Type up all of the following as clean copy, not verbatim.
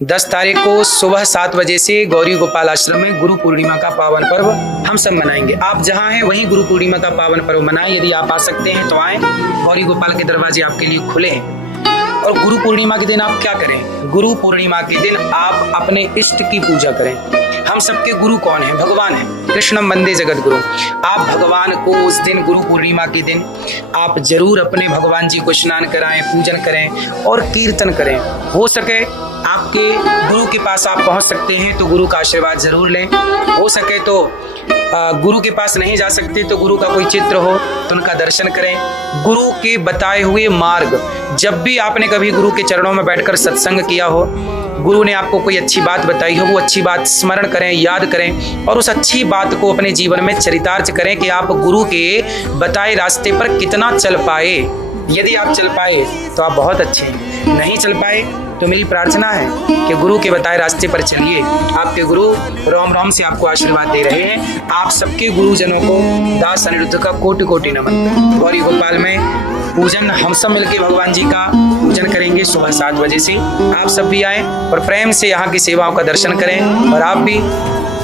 10 तारीख को सुबह 7 बजे से गौरी गोपाल आश्रम में गुरु पूर्णिमा का पावन पर्व हम सब मनाएंगे। आप जहां हैं वहीं गुरु पूर्णिमा का पावन पर्व मनाएं। यदि आप आ सकते हैं तो आएं। गौरी गोपाल के दरवाजे आपके लिए खुले हैं। और गुरु पूर्णिमा के दिन आप क्या करें? गुरु पूर्णिमा के दिन आप अपने इष्ट की पूजा करें। हम सबके गुरु कौन है? भगवान है। कृष्णम वंदे जगत गुरु। आप भगवान को उस दिन गुरु पूर्णिमा के दिन आप जरूर अपने भगवान जी को स्नान कराएं, पूजन करें और कीर्तन करें। हो सके आपके गुरु के पास आप पहुंच सकते हैं तो गुरु का आशीर्वाद जरूर लें। हो सके तो गुरु के पास नहीं जा सकते तो गुरु का कोई चित्र हो तो उनका दर्शन करें। गुरु के बताए हुए मार्ग, जब भी आपने कभी गुरु के चरणों में बैठकर सत्संग किया हो, गुरु ने आपको कोई अच्छी बात बताई हो, वो अच्छी बात स्मरण करें, याद करें और उस अच्छी बात को अपने जीवन में चरितार्थ करें कि आप गुरु के बताए रास्ते पर कितना चल पाए। यदि आप चल पाए तो आप बहुत अच्छे हैं, नहीं चल पाए तो मेरी प्रार्थना है कि गुरु के बताए रास्ते पर चलिए। आपके गुरु रोम रोम से आपको आशीर्वाद दे रहे हैं। आप सबके गुरुजनों को दास अनिरुद्ध का कोटि कोटि नमन। गौरी गोपाल में पूजन हम सब मिलकर भगवान जी का पूजन करेंगे सुबह 7 बजे से। आप सब भी आए और प्रेम से यहाँ की सेवाओं का दर्शन करें और आप भी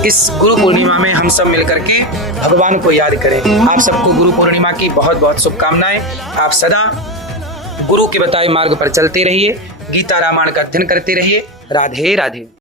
इस गुरु पूर्णिमा में हम सब मिलकर के भगवान को याद करें। आप सबको गुरु पूर्णिमा की बहुत बहुत शुभकामनाएं। आप सदा गुरु के बताए मार्ग पर चलते रहिए, गीता रामायण का अध्ययन करते रहिए। राधे राधे।